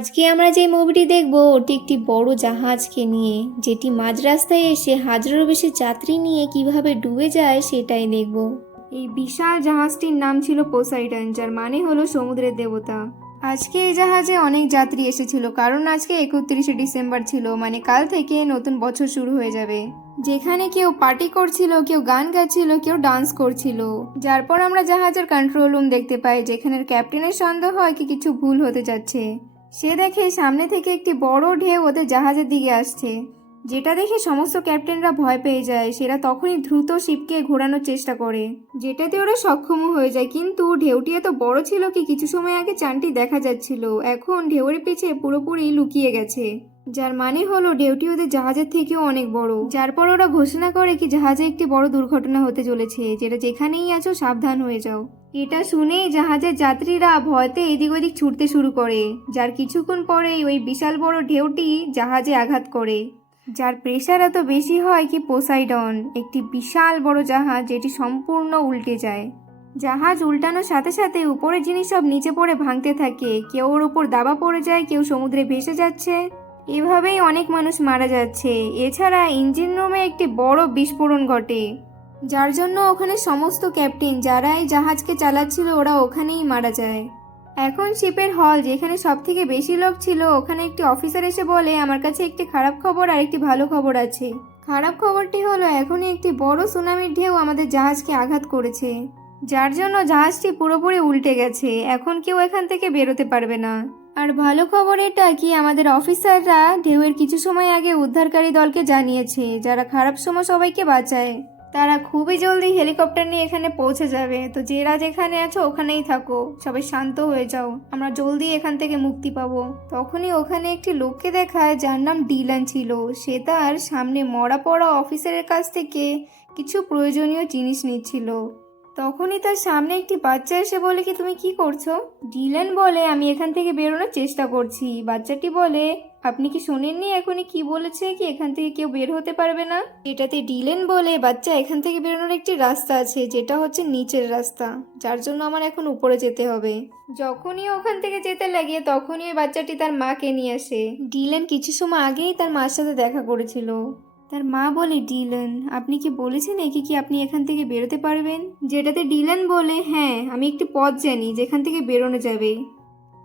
আজকে আমরা যে মুভিটি দেখব ওটি একটি বড় জাহাজকে নিয়ে, যেটি মাঝ রাস্তায় এসে হাজারো বেশি যাত্রী নিয়ে কিভাবে ডুবে যায় সেটাই দেখব। এই বিশাল জাহাজটির নাম ছিল পোসাইডন, যার মানে হলো সমুদ্রের দেবতা। আজকে এই জাহাজে অনেক যাত্রী এসেছিল, কারণ আজকে 31শে ডিসেম্বর ছিল, মানে কাল থেকে নতুন বছর শুরু হয়ে যাবে। যেখানে কেউ পার্টি করছিল, কেউ গান গাচ্ছিল, কেউ ডান্স করছিল। যার পর আমরা জাহাজের কন্ট্রোল রুম দেখতে পাই, যেখানে ক্যাপ্টেনের সন্দেহ হয় কি কিছু ভুল হতে যাচ্ছে। সে দেখে সামনে থেকে একটি বড় ঢেউ ওদের জাহাজের দিকে আসছে, যেটা দেখে সমস্ত ক্যাপ্টেনরা ভয় পেয়ে যায়। সেরা তখনই দ্রুত শিপকে ঘোরানোর চেষ্টা করে, যেটাতে ওরা সক্ষমও হয়ে যায়। কিন্তু ঢেউটি এত বড় ছিল কি কিছু সময় আগে চাঁদটি দেখা যাচ্ছিল, এখন ঢেউয়ের পিছে পুরোপুরি লুকিয়ে গেছে। যার মানে হলো ঢেউটি ওদের জাহাজের থেকেও অনেক বড়। যার পর ওরা ঘোষণা করে কি জাহাজে একটি বড় দুর্ঘটনা হতে চলেছে, যেটা যেখানেই আছো সাবধান হয়ে যাও। এটা শুনেই জাহাজের যাত্রীরা ভয়তে এদিক ওদিক ছুটতে শুরু করে। যার কিছুক্ষণ পরেই ওই বিশাল বড় ঢেউটি জাহাজে আঘাত করে, যার প্রেসার এত বেশি হয় কি পোসাইডন, একটি বিশাল বড় জাহাজ, যেটি সম্পূর্ণ উল্টে যায়। জাহাজ উল্টানোর সাথে সাথে উপরের জিনিস সব নিচে পড়ে ভাঙতে থাকে। কেউ ওর উপর দাবা পড়ে যায়, কেউ সমুদ্রে ভেসে যাচ্ছে। এভাবেই অনেক মানুষ মারা যাচ্ছে। এছাড়া ইঞ্জিন রুমে একটি বড় বিস্ফোরণ ঘটে, যার জন্য ওখানে সমস্ত ক্যাপ্টেন যারা এই জাহাজকে চালাচ্ছিল ওরা ওখানেই মারা যায়। এখন শিপের হল, যেখানে সব থেকে বেশি লোক ছিল, ওখানে একটি অফিসার এসে বলে, আমার কাছে একটি খারাপ খবর আর একটি ভালো খবর আছে। খারাপ খবরটি হলো এখনই একটি বড় সুনামির ঢেউ আমাদের জাহাজকে আঘাত করেছে, যার জন্য জাহাজটি পুরোপুরি উল্টে গেছে। এখন কেউ এখান থেকে বেরোতে পারবে না। আর ভালো খবর এটা কি আমাদের অফিসাররা ঢেউয়ের কিছু সময় আগে উদ্ধারকারী দলকে জানিয়েছে, যারা খারাপ সময় সবাইকে বাঁচায়। তারা খুবই জলদি হেলিকপ্টার নিয়ে এখানে পৌঁছে যাবে। তো যারা যেখানে আছো ওখানেই থাকো, সবাই শান্ত হয়ে যাও, আমরা জলদি এখান থেকে মুক্তি পাবো। তখনই ওখানে একটি লোককে দেখায়, যার নাম ডিলান ছিল। সে তার সামনে মরা পড়া অফিসারের কাছ থেকে কিছু প্রয়োজনীয় জিনিস নিচ্ছিল। তখনই তার সামনে একটি বাচ্চা এসে বলে কি তুমি কি করছো? ডিলান বলে, আমি এখান থেকে বেরোনোর চেষ্টা করছি। বাচ্চাটি বলে, আপনি কি শোনেননি এখনই কি বলেছে কি এখান থেকে কেউ বের হতে পারবে না? এটাতে ডিলেন বলে, বাচ্চা এখান থেকে বেরোনোর একটি রাস্তা আছে, যেটা হচ্ছে নিচের রাস্তা, যার জন্য আমার এখন উপরে যেতে হবে। যখনই ওখান থেকে যেতে লাগে তখনই ওই বাচ্চাটি তার মাকে নিয়ে আসে। ডিলেন কিছু সময় আগেই তার মার সাথে দেখা করেছিল। তার মা বলে, ডিলান আপনি কি বলেছেন একে কি আপনি এখান থেকে বেরোতে পারবেন? যেটাতে ডিলান বলে, হ্যাঁ আমি একটি পথ জানি যেখান থেকে বেরোনো যাবে।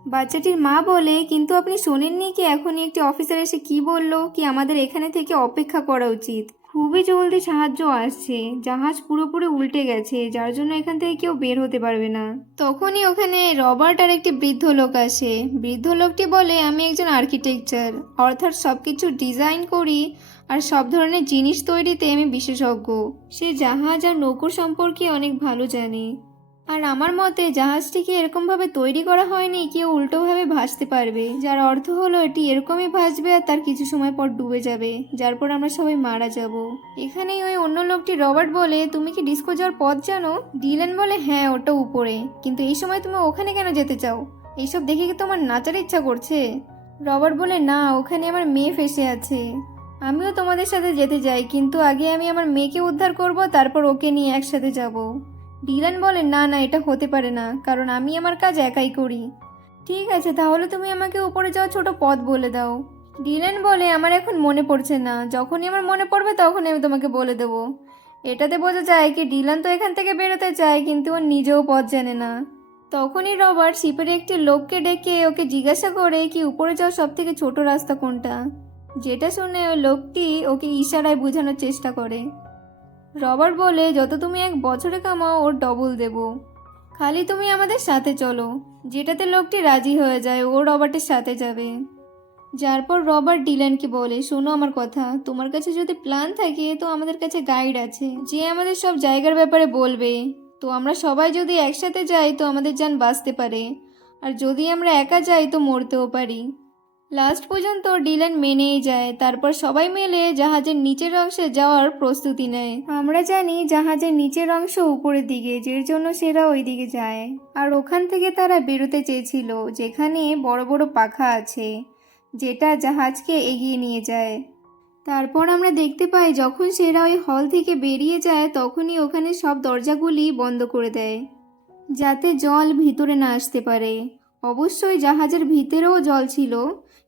বাচ্চাটির মা বলে, কিন্তু আপনি শোনেননি কি এখনই একটি অফিসার এসে কি বললো কি আমাদের এখানে থেকে অপেক্ষা করা উচিত, খুবই জলদি সাহায্য আসছে। জাহাজ পুরোপুরি উল্টে গেছে, যার জন্য এখান থেকে কেউ বের হতে পারবে না। তখনই ওখানে রবার্ট আর একটি বৃদ্ধ লোক আসে। বৃদ্ধ লোকটি বলে, আমি একজন আর্কিটেকচার, অর্থাৎ সবকিছু ডিজাইন করি আর সব ধরনের জিনিস তৈরিতে আমি বিশেষজ্ঞ। সে জাহাজ আর নৌকো সম্পর্কে অনেক ভালো জানে। আর আমার মতে জাহাজটিকে এরকমভাবে তৈরি করা হয়নি কেউ উল্টোভাবে ভাসতে পারবে, যার অর্থ হলো এটি এরকমই ভাসবে আর তার কিছু সময় পর ডুবে যাবে, যার পর আমরা সবাই মারা যাব। এখানেই ওই অন্য লোকটি রবার্ট বলে, তুমি কি ডিস্কো যাওয়ার পথ জানো? ডিলেন বলে, হ্যাঁ ওটা উপরে, কিন্তু এই সময় তুমি ওখানে কেন যেতে চাও? এইসব দেখে কি তোমার নাচার ইচ্ছা করছে? রবার্ট বলে, না ওখানে আমার মেয়ে ফেসে আছে, আমিও তোমাদের সাথে যেতে চাই, কিন্তু আগে আমি আমার মেয়েকে উদ্ধার করব, তারপর ওকে নিয়ে একসাথে যাব। ডিলান বলে, না না এটা হতে পারে না, কারণ আমি আমার কাজ একাই করি। ঠিক আছে তাহলে তুমি আমাকে উপরে যাওয়ার ছোট পথ বলে দাও। ডিলান বলে, আমার এখন মনে পড়ছে না, যখনই আমার মনে পড়বে তখনই আমি তোমাকে বলে দেবো। এটাতে বোঝা যায় কি ডিলান তো এখান থেকে বেরোতে চায়, কিন্তু ও নিজেও পথ জানে না। তখনই রবার্ট শিপের একটি লোককে ডেকে ওকে জিজ্ঞাসা করে কি উপরে যাওয়ার সব থেকে ছোট রাস্তা কোনটা, যেটা শুনে ওই লোকটি ওকে ইশারায় বোঝানোর চেষ্টা করে। রবার্ট বলে, যত তুমি এক বছরে কামাও ওর ডবল দেব, খালি তুমি আমাদের সাথে চলো। যেটাতে লোকটি রাজি হয়ে যায়, ও রবার্টের সাথে যাবে। যার পর রবার্ট ডিলানকে বলে, শোনো আমার কথা, তোমার কাছে যদি প্ল্যান থাকে তো আমাদের কাছে গাইড আছে, যে আমাদের সব জায়গার ব্যাপারে বলবে। তো আমরা সবাই যদি একসাথে যাই তো আমাদের যান বাঁচতে পারে, আর যদি আমরা একা যাই তো মরতেও পারি। লাস্ট পর্যন্ত ডিলান মেনেই যায়। তারপর সবাই মিলে জাহাজের নিচের অংশে যাওয়ার প্রস্তুতি নেয়। আমরা জানি জাহাজের নিচের অংশ উপরের দিকে, যের জন্য সেরা ওই দিকে যায়। আর ওখান থেকে তারা বেরোতে চেয়েছিল, যেখানে বড় বড় পাখা আছে, যেটা জাহাজকে এগিয়ে নিয়ে যায়। তারপর আমরা দেখতে পাই যখন সেরা ওই হল থেকে বেরিয়ে যায় তখনই ওখানে সব দরজাগুলি বন্ধ করে দেয়, যাতে জল ভিতরে না আসতে পারে। অবশ্যই জাহাজের ভিতরেও জল ছিল,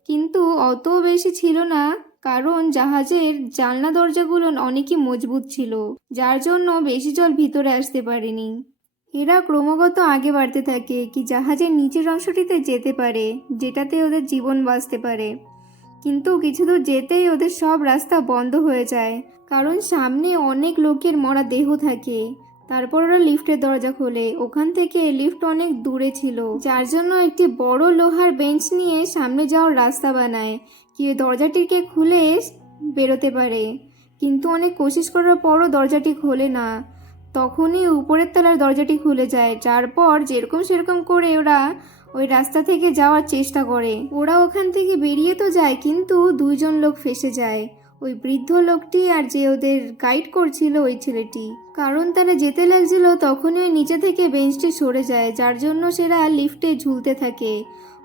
কিন্তু অত বেশি ছিল না, কারণ জাহাজের জানলা দরজাগুলো অনেকই মজবুত ছিল, যার জন্য বেশি জল ভিতরে আসতে পারেনি। এরা ক্রমাগত আগে বাড়তে থাকে কি জাহাজের নিচের অংশটিতে যেতে পারে, যেটাতে ওদের জীবন বাঁচতে পারে। কিন্তু কিছু দূর যেতেই ওদের সব রাস্তা বন্ধ হয়ে যায়, কারণ সামনে অনেক লোকের মরা দেহ থাকে। তারপর ওরা লিফটের দরজা খোলে। ওখান থেকে লিফট অনেক দূরে ছিল, যার জন্য একটি বড় লোহার বেঞ্চ নিয়ে সামনে যাওয়ার রাস্তা বানায় কি ওই দরজাটিকে খুলে বেরোতে পারে। কিন্তু অনেক কোশিশ করার পরও দরজাটি খোলে না। তখনই উপরের তলার দরজাটি খুলে যায়, তারপর যেরকম সেরকম করে ওরা ওই রাস্তা থেকে যাওয়ার চেষ্টা করে। ওরা ওখান থেকে বেরিয়ে তো যায়, কিন্তু দুইজন লোক ফেঁসে যায়, ওই বৃদ্ধ লোকটি আর যে ওদের গাইড করছিল ওই ছেলেটি। কারণ তারা যেতে লাগছিল তখনই ওই নিচে থেকে বেঞ্চটি সরে যায়, যার জন্য সেরা লিফটে ঝুলতে থাকে।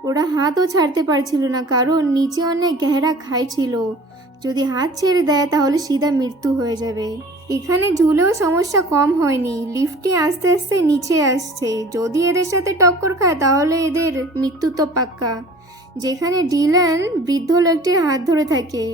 ওরা হাতও ছাড়তে পারছিল না, কারণ নিচে অনেক গেহরা খাই ছিল। যদি হাত ছেড়ে দেয় তাহলে সিধা মৃত্যু হয়ে যাবে। এখানে ঝুলেও সমস্যা কম হয়নি, লিফটটি আস্তে আস্তে নিচে আসছে। যদি এদের সাথে টক্কর খায় তাহলে এদের মৃত্যু তো পাক্কা। যেখানে ডিলান বৃদ্ধ লোকটির হাত ধরে থাকে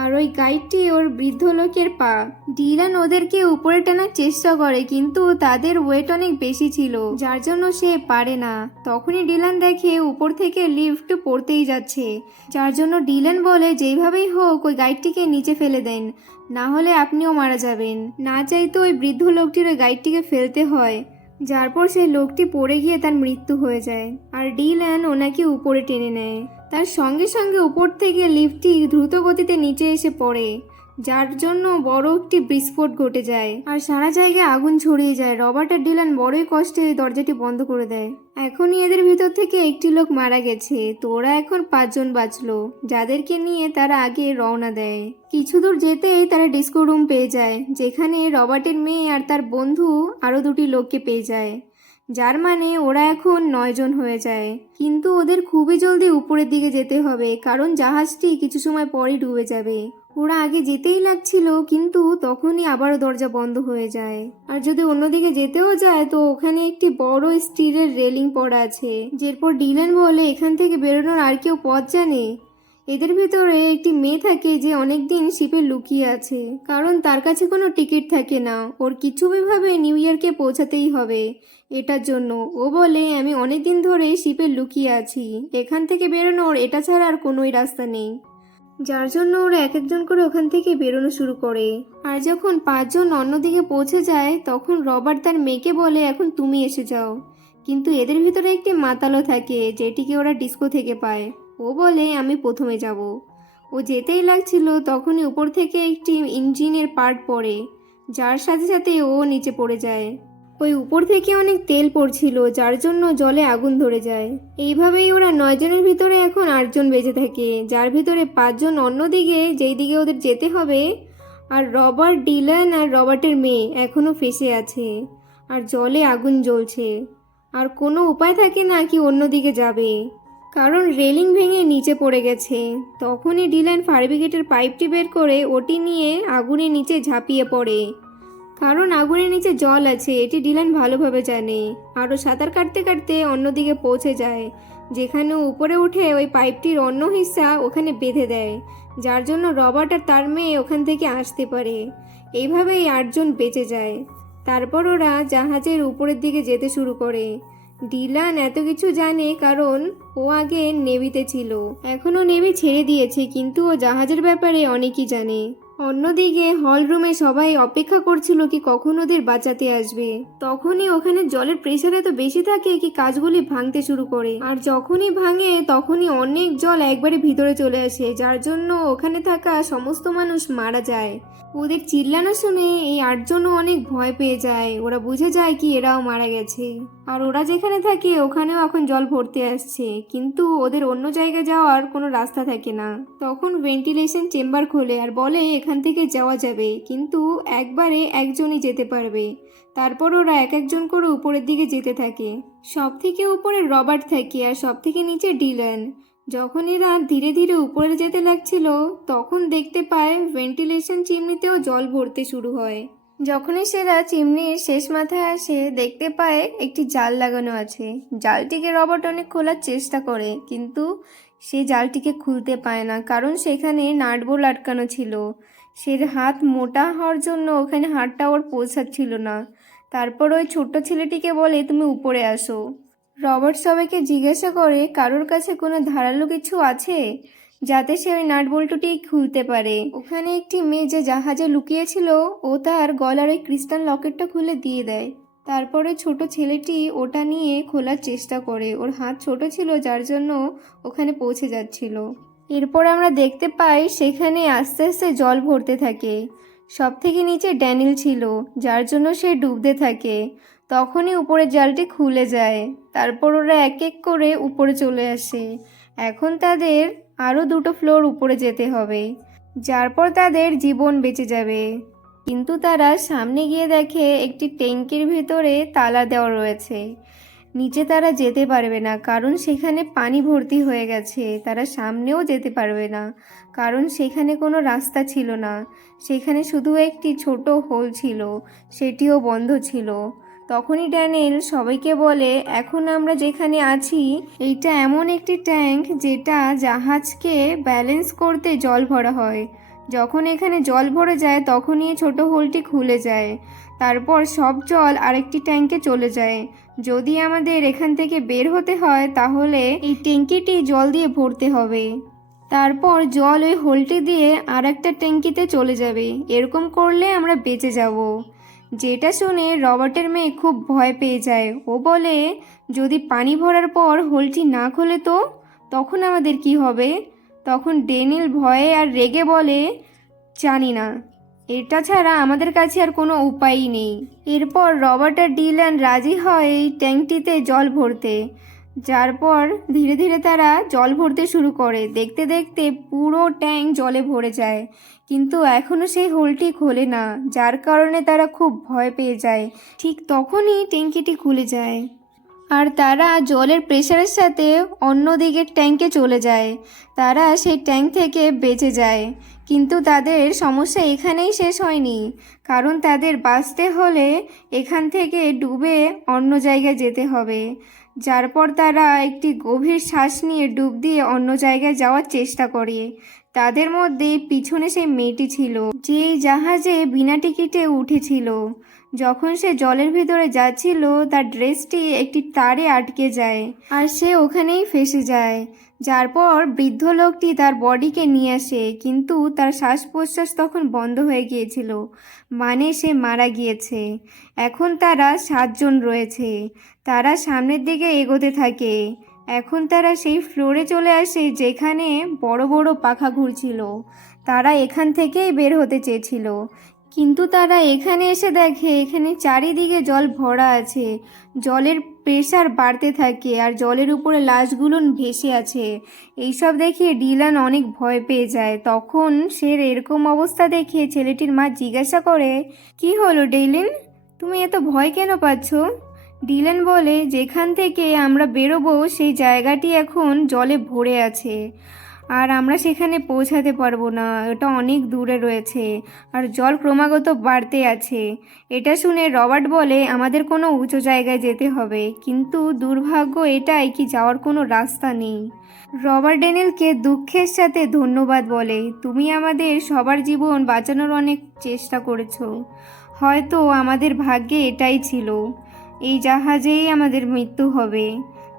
আর ওই গাইডটি ওর বৃদ্ধ লোকের পা। ডিলান ওদেরকে উপরে টানার চেষ্টা করে, কিন্তু তাদের ওয়েট অনেক বেশি ছিল, যার জন্য সে পারে না। তখনই ডিলান দেখে উপর থেকে লিফট পড়তেই যাচ্ছে, যার জন্য ডিলান বলে যেইভাবেই হোক ওই গাইডটিকে নিচে ফেলে দেন, না হলে আপনিও মারা যাবেন। না চাইতো ওই বৃদ্ধ লোকটির ওই গাইডটিকে ফেলতে হয়, যার পর সেই লোকটি পড়ে গিয়ে তার মৃত্যু হয়ে যায়। আর ডিলান ওনাকে উপরে টেনে নেয়। তার সঙ্গে সঙ্গে উপর থেকে লিফটটি দ্রুত গতিতে নিচে এসে পড়ে, যার জন্য বড় একটি বিস্ফোট ঘটে যায় আর সারা জায়গায় আগুন ছড়িয়ে যায়। রবার্ট আর ডিলান বড়ই কষ্টে দরজাটি বন্ধ করে দেয়। এখনই এদের ভিতর থেকে একটি লোক মারা গেছে, তো ওরা এখন 5 জন বাঁচলো, যাদেরকে নিয়ে তারা আগে রওনা দেয়। কিছু দূর যেতেই তারা ডিস্কো রুম পেয়ে যায়, যেখানে রবার্টের মেয়ে আর তার বন্ধু আরও 2টি লোককে পেয়ে যায়, যার মানে ওরা এখন 9 জন হয়ে যায়। কিন্তু ওদের খুবই জলদি উপরের দিকে যেতে হবে, কারণ জাহাজটি কিছু সময় পরেই ডুবে যাবে। ওরা আগে যেতেই লাগছিল, কিন্তু তখনই আবারও দরজা বন্ধ হয়ে যায়। আর যদি অন্যদিকে যেতেও যায় তো ওখানে একটি বড় স্টিলের রেলিং পড়া আছে। যেরপর ডিলান বলে এখান থেকে বেরোনোর আর কেউ পথ জানে। এদের ভিতরে একটি মেয়ে থাকে যে অনেকদিন শিপে লুকিয়ে আছে, কারণ তার কাছে কোনো টিকিট থাকে না। ওর কিছুভাবে নিউ ইয়র্কে পৌঁছাতেই হবে, এটার জন্য ও বলে আমি অনেকদিন ধরে শিপে লুকিয়ে আছি, এখান থেকে বেরোনোর এটা ছাড়া আর কোনোই রাস্তা নেই। যার জন্য ওরা এক একজন করে ওখান থেকে বেরোনো শুরু করে। আর যখন 5 জন অন্যদিকে পৌঁছে যায় তখন রবার্ট তার মেয়েকে বলে এখন তুমি এসে যাও। কিন্তু এদের ভিতরে একটি মাতালও থাকে, যেটিকে ওরা ডিস্কো থেকে পায়। ও বলে আমি প্রথমে যাব। ও যেতেই লাগছিল তখনই উপর থেকে একটি ইঞ্জিনের পার্ট পড়ে, যার সাথে সাথে ও নিচে পড়ে যায়। ওই উপর থেকে অনেক তেল পড়ছিল, যার জন্য জলে আগুন ধরে যায়। এইভাবেই ওরা 9 জনের ভিতরে এখন 8 জন বেঁচে থাকে, যার ভিতরে 5 জন অন্যদিকে যেই দিকে ওদের যেতে হবে। আর রবার্ট, ডিলান আর রবার্টের মেয়ে এখনও ফেসে আছে আর জলে আগুন জ্বলছে। আর কোনো উপায় থাকে না কি অন্যদিকে যাবে, কারণ রেলিং ভেঙে নিচে পড়ে গেছে। তখনই ডিলান ফায়ার ব্রিগেডের পাইপটি বের করে ওটি নিয়ে আগুনের নিচে ঝাঁপিয়ে পড়ে, কারণ আগুনের নিচে জল আছে এটি ডিলান ভালোভাবে জানে। আরও সাঁতার কাটতে কাটতে অন্যদিকে পৌঁছে যায়, যেখানে উপরে উঠে ওই পাইপটির অন্য হিস্সা ওখানে বেঁধে দেয়, যার জন্য রবার্ট আর তার মেয়ে ওখান থেকে আসতে পারে। এইভাবেই 8 জন বেঁচে যায়। তারপর ওরা জাহাজের উপরের দিকে যেতে শুরু করে। ডিলান এত কিছু জানে কারণ ও আগে নেভিতে ছিল, এখনও নেভি ছেড়ে দিয়েছে, কিন্তু ও জাহাজের ব্যাপারে অনেকই জানে। অন্যদিকে হল রুমে সবাই অপেক্ষা করছিল কি কখন ওদের বাঁচাতে আসবে। তখনই ওখানে জলের প্রেশার এত বেশি থাকে কি কাঁচগুলি ভাঙতে শুরু করে, আর যখনই ভাঙে তখনই অনেক জল একবারে ভিতরে চলে আসে, যার জন্য ওখানে থাকা সমস্ত মানুষ মারা যায়। ওদের চিল্লানো শুনে এই 8 জনও অনেক ভয় পেয়ে যায়। ওরা বুঝে যায় কি এরাও মারা গেছে। আর ওরা যেখানে থাকে ওখানেও এখন জল ভরতে আসছে, কিন্তু ওদের অন্য জায়গায় যাওয়ার কোনো রাস্তা থাকে না। তখন ভেন্টিলেশন চেম্বার খোলে আর বলে এখান থেকে যাওয়া যাবে, কিন্তু একবারে একজনই যেতে পারবে। তারপর ওরা এক একজন করে উপরের দিকে যেতে থাকে। সব থেকে উপরে রবার্ট থাকে আর সব থেকে নিচে ডিলান। যখন এরা ধীরে ধীরে উপরে যেতে লাগছিল তখন দেখতে পায় ভেন্টিলেশন চিমনিতেও জল ভরতে শুরু হয়। যখনই সেরা চিমনির শেষ মাথায় আসে দেখতে পায় একটি জাল লাগানো আছে। জালটিকে রবার্ট অনেক খোলার চেষ্টা করে, কিন্তু সে জালটিকে খুলতে পায় না, কারণ সেখানে নাটবোল্ট আটকানো ছিল। সে হাত মোটা হওয়ার জন্য ওখানে হাতটা ওর পৌঁছাচ্ছিল না। তারপর ওই ছোট্ট ছেলেটিকে বলে, তুমি উপরে আসো। রবার্ট সবাইকে জিজ্ঞাসা করে কারোর কাছে কোনো ধারালো কিছু আছে যাতে সে ওই নাটবল্টুটি খুলতে পারে। ওখানে একটি মেয়ে যে জাহাজে লুকিয়েছিল ও তার গলার ওই ক্রিস্টাল লকেটটা খুলে দিয়ে দেয়। তারপরে ছোট ছেলেটি ওটা নিয়ে খোলার চেষ্টা করে। ওর হাত ছোট ছিল যার জন্য ওখানে পৌঁছে যাচ্ছিল। এরপর আমরা দেখতে পাই সেখানে আস্তে আস্তে জল ভরতে থাকে। সব থেকে নিচে ড্যানিল ছিল, যার জন্য সে ডুবতে থাকে। তখনই উপরের জালটি খুলে যায়। তারপর ওরা এক এক করে উপরে চলে আসে। এখন তাদের আরও 2টো ফ্লোর উপরে যেতে হবে, যার পর তাদের জীবন বেঁচে যাবে। কিন্তু তারা সামনে গিয়ে দেখে একটি ট্যাঙ্কের ভিতরে তালা দেওয়া রয়েছে। নিচে তারা যেতে পারবে না, কারণ সেখানে পানি ভর্তি হয়ে গেছে। তারা সামনেও যেতে পারবে না, কারণ সেখানে কোনো রাস্তা ছিল না। সেখানে শুধু একটি ছোট হোল ছিল, সেটিও বন্ধ ছিল। তখনই ড্যানিয়েল সবাইকে বলে, এখন আমরা যেখানে আছি এইটা এমন একটি ট্যাঙ্ক যেটা জাহাজকে ব্যালেন্স করতে জল ভরা হয়। যখন এখানে জল ভরে যায় তখনই এই ছোট হোলটি খুলে যায়। তারপর সব জল আরেকটি ট্যাঙ্কে চলে যায়। যদি আমাদের এখান থেকে বের হতে হয় তাহলে এই ট্যাঙ্কিটি জল দিয়ে ভরতে হবে। তারপর জল ওই হোলটি দিয়ে আর একটা ট্যাঙ্কিতে চলে যাবে। এরকম করলে আমরা বেঁচে যাব। যেটা শুনে রবার্টের মেয়ে খুব ভয় পেয়ে যায়। ও বলে, যদি পানি ভরার পর হোলটি না খোলে তো তখন আমাদের কি হবে? তখন ড্যানিয়েল ভয়ে আর রেগে বলে, জানি না, এটা ছাড়া আমাদের কাছে আর কোনো উপায়ই নেই। এরপর রবার্ট আর ডিলান রাজি হয় এই ট্যাঙ্কটিতে জল ভরতে। যার পর ধীরে ধীরে তারা জল ভরতে শুরু করে। দেখতে দেখতে পুরো ট্যাঙ্ক জলে ভরে যায়, কিন্তু এখনও সেই হোলটি খোলে না, যার কারণে তারা খুব ভয় পেয়ে যায়। ঠিক তখনই ট্যাঙ্কিটি খুলে যায় আর তারা জলের প্রেসারের সাথে অন্য দিকের ট্যাঙ্কে চলে যায়। তারা সেই ট্যাঙ্ক থেকে বেঁচে যায়, কিন্তু তাদের সমস্যা এখানেই শেষ হয়নি, কারণ তাদের বাঁচতে হলে এখান থেকে ডুবে অন্য জায়গায় যেতে হবে। যার পর তারা একটি গভীর শ্বাস নিয়ে ডুব দিয়ে অন্য জায়গায় যাওয়ার চেষ্টা করে। তাদের মধ্যে পিছনে সেই মেয়েটি ছিল যে জাহাজে বিনা টিকিটে উঠেছিল। যখন সে জলের ভিতরে যাচ্ছিল তার ড্রেসটি একটি তারে আটকে যায় আর সে ওখানেই ফেসে যায়। যার পর বৃদ্ধ লোকটি তার বডিকে নিয়ে আসে, কিন্তু তার শ্বাস প্রশ্বাস তখন বন্ধ হয়ে গিয়েছিল, মানে সে মারা গিয়েছে। এখন তারা 7 জন রয়েছে। তারা সামনের দিকে এগোতে থাকে। এখন তারা সেই ফ্লোরে চলে আসে যেখানে বড় বড় পাখা ঘুরছিল। তারা এখান থেকেই বের হতে চেয়েছিল, কিন্তু তারা এখানে এসে দেখে এখানে চারিদিকে জল ভরা আছে। জলের প্রেসার বাড়তে থাকে আর জলের উপরে লাশগুলো ভেসে আছে। এইসব দেখে ডিলান অনেক ভয় পেয়ে যায়। তখন সে এরকম অবস্থা দেখে ছেলেটির মা জিজ্ঞাসা করে, কি হলো ডিলান, তুমি এত ভয় কেন পাচ্ছ? ডিলান বলে, যেখান থেকে আমরা বেরোবো সেই জায়গাটি এখন জলে ভরে আছে আর আমরা সেখানে পৌঁছাতে পারবো না। এটা অনেক দূরে রয়েছে আর জল ক্রমাগত বাড়তে আছে। এটা শুনে রবার্ট বলে, আমাদের কোনো উঁচু জায়গায় যেতে হবে, কিন্তু দুর্ভাগ্য এটাই কি যাওয়ার কোনো রাস্তা নেই। রবার্ট ড্যানিয়েলকে দুঃখের সাথে ধন্যবাদ বলে, তুমি আমাদের সবার জীবন বাঁচানোর অনেক চেষ্টা করেছো। হয়তো আমাদের ভাগ্যে এটাই ছিল, এই জাহাজেই আমাদের মৃত্যু হবে।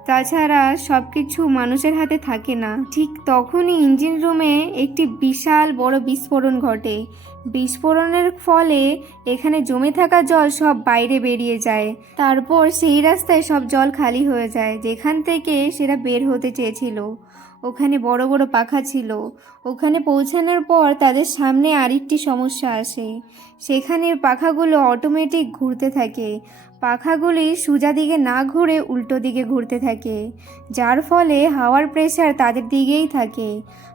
তাছাড়া সব কিছু মানুষের হাতে থাকে না। ঠিক তখনই ইঞ্জিন রুমে একটি বিশাল বড় বিস্ফোরণ ঘটে। বিস্ফোরণের ফলে এখানে জমে থাকা জল সব বাইরে বেরিয়ে যায়। তারপর সেই রাস্তায় সব জল খালি হয়ে যায় যেখান থেকে সেটা বের হতে চেয়েছিল। ওখানে বড় বড় পাখা ছিল। ওখানে পৌঁছানোর পর তাদের সামনে আরেকটি সমস্যা আসে। সেখানের পাখাগুলো অটোমেটিক ঘুরতে থাকে। পাখাগুলি সোজা দিকে না ঘুরে উল্টো দিকে ঘুরতে থাকে, যার ফলে হাওয়ার প্রেসার তাদের দিকেই থাকে।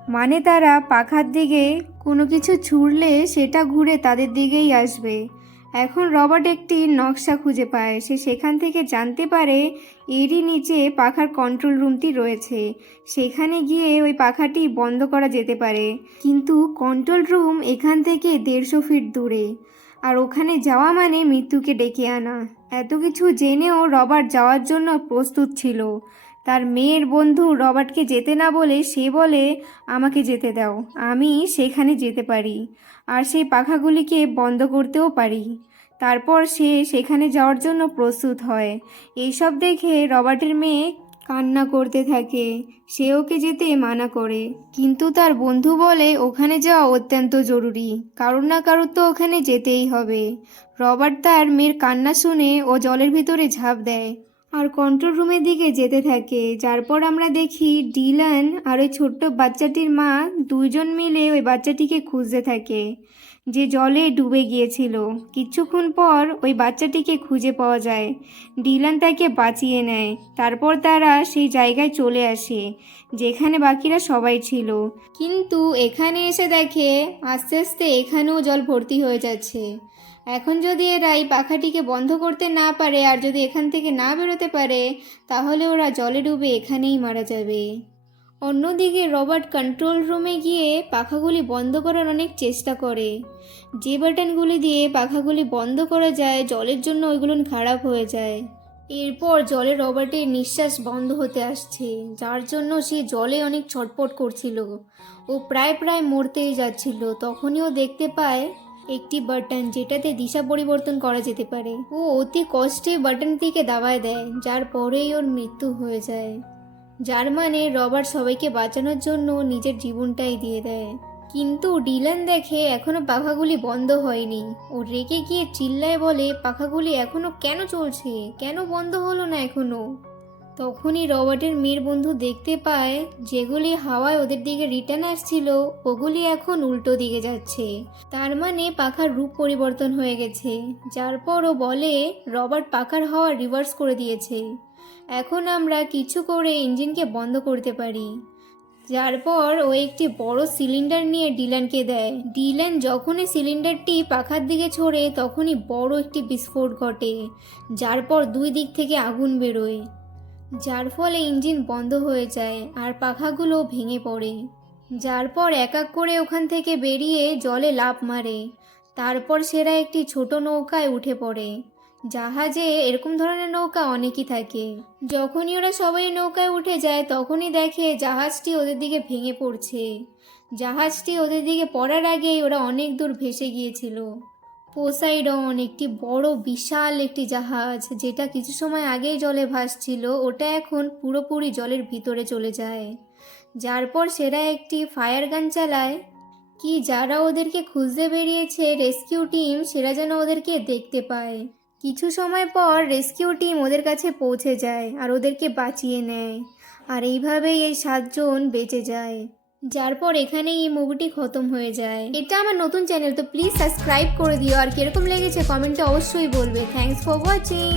মানে তারা পাখার দিকে কোনো কিছু ছুঁড়লে সেটা ঘুরে তাদের দিকেই আসবে। এখন রবার্ট একটি নকশা খুঁজে পায়। সে সেখান থেকে জানতে পারে এরই নিচে পাখার কন্ট্রোল রুমটি রয়েছে। সেখানে গিয়ে ওই পাখাটি বন্ধ করা যেতে পারে, কিন্তু কন্ট্রোল রুম এখান থেকে 150 ফিট দূরে। আর ওখানে যাওয়া মানে মৃত্যুকে ডেকে আনা। এত কিছু জেনেও রবার্ট যাওয়ার জন্য প্রস্তুত ছিল। তার মেয়ের বন্ধু রবার্টকে যেতে না বলে সে বলে, আমাকে যেতে দাও, আমি সেখানে যেতে পারি, আর সেই পাখাগুলিকে বন্ধ করতেও পারি। তারপর সে সেখানে যাওয়ার জন্য প্রস্তুত হয়। এইসব দেখে রবার্টের মেয়ে কান্না করতে থাকে। সে ওকে যেতে মানা করে, কিন্তু তার বন্ধু বলে ওখানে যাওয়া অত্যন্ত জরুরি, কারোর না কারোর তো ওখানে যেতেই হবে। রবার্ট তার মেয়ের কান্না শুনে ও জলের ভিতরে ঝাঁপ দেয় আর কন্ট্রোল রুমের দিকে যেতে থাকে। যারপর আমরা দেখি ডিলান আর ওই ছোট্ট বাচ্চাটির মা দুইজন মিলে ওই বাচ্চাটিকে খুঁজতে থাকে যে জলে ডুবে গিয়েছিল। কিছুক্ষণ পর ওই বাচ্চাটিকে খুঁজে পাওয়া যায়। ডিলান তাকে বাঁচিয়ে নেয়। তারপর তারা সেই জায়গায় চলে আসে যেখানে বাকিরা সবাই ছিল, কিন্তু এখানে এসে দেখে আস্তে আস্তে এখানেও জল ভর্তি হয়ে যাচ্ছে। এখন যদি এরা এই পাখাটিকে বন্ধ করতে না পারে আর যদি এখান থেকে না বেরোতে পারে, তাহলে ওরা জলে ডুবে এখানেই মারা যাবে। অন্যদিকে রবার্ট কন্ট্রোল রুমে গিয়ে পাখাগুলি বন্ধ করার অনেক চেষ্টা করে। যে বাটনগুলি দিয়ে পাখাগুলি বন্ধ করা যায় জলের জন্য ওইগুলো খারাপ হয়ে যায়। এরপর জলে রবার্টের নিঃশ্বাস বন্ধ হতে আসছে, যার জন্য সে জলে অনেক ছটপট করছিল। ও প্রায় মরতেই যাচ্ছিল। তখনই ও দেখতে পায় একটি বাটন যেটাতে দিশা পরিবর্তন করা যেতে পারে। ও অতি কষ্টে বাটনটিকে দাবায় দেয়, যার পরেই ওর মৃত্যু হয়ে যায়। যার মানে রবার্ট সবাইকে বাঁচানোর জন্য নিজের জীবনটাই দিয়ে দেয়। কিন্তু ডিলান দেখে এখনো পাখাগুলি বন্ধ হয়নি। ও রেগে গিয়ে চিল্লায় বলে, পাখাগুলি এখনো কেন চলছে, কেন বন্ধ হলো না এখনো? তখনই রবার্টের মেয়ের বন্ধু দেখতে পায় যেগুলি হাওয়ায় ওদের দিকে রিটার্ন আসছিল ওগুলি এখন উল্টো দিকে যাচ্ছে। তার মানে পাখার রূপ পরিবর্তন হয়ে গেছে। যার পর ও বলে রবার্ট পাখার হাওয়া রিভার্স করে দিয়েছে, এখন আমরা কিছু করে ইঞ্জিনকে বন্ধ করতে পারি। যার পর ও একটি বড় সিলিন্ডার নিয়ে ডিলানকে দেয়। ডিলান যখনই সিলিন্ডারটি পাখার দিকে ছোড়ে তখনই বড় একটি বিস্ফোট ঘটে, যার পর দুই দিক থেকে আগুন বেরোয়, যার ফলে ইঞ্জিন বন্ধ হয়ে যায় আর পাখাগুলো ভেঙে পড়ে। যার পর এক এক করে ওখান থেকে বেরিয়ে জলে লাফ মারে। তারপর সেরা একটি ছোট নৌকায় উঠে পড়ে। জাহাজে এরকম ধরনের নৌকা অনেকই থাকে। যখনই ওরা সবাই নৌকায় উঠে যায় তখনই দেখে জাহাজটি ওদের দিকে ভেঙে পড়ছে। জাহাজটি ওদের দিকে পড়ার আগেই ওরা অনেক দূর ভেসে গিয়েছিল। পোসাইডন একটি বড় বিশাল একটি জাহাজ, যেটা কিছু সময় আগেই জলে ভাসছিল, ওটা এখন পুরোপুরি জলের ভিতরে চলে যায়। যার পর সেরা একটি ফায়ার গান চালায় কি যারা ওদেরকে খুঁজতে বেরিয়েছে রেস্কিউ টিম, সেরা যেন ওদেরকে দেখতে পায়। কিছু সময় পর রেস্কিউ টিম ওদের কাছে পৌঁছে যায় আর ওদেরকে বাঁচিয়ে নেয়। আর এইভাবেই এই 7 জন বেঁচে যায়। যার পর এখানেই এই মুভিটি খতম হয়ে যায়। এটা আমার নতুন চ্যানেল, তো প্লিজ সাবস্ক্রাইব করে দিও। আর কিরকম লেগেছে কমেন্টে অবশ্যই বলবে। Thanks for watching.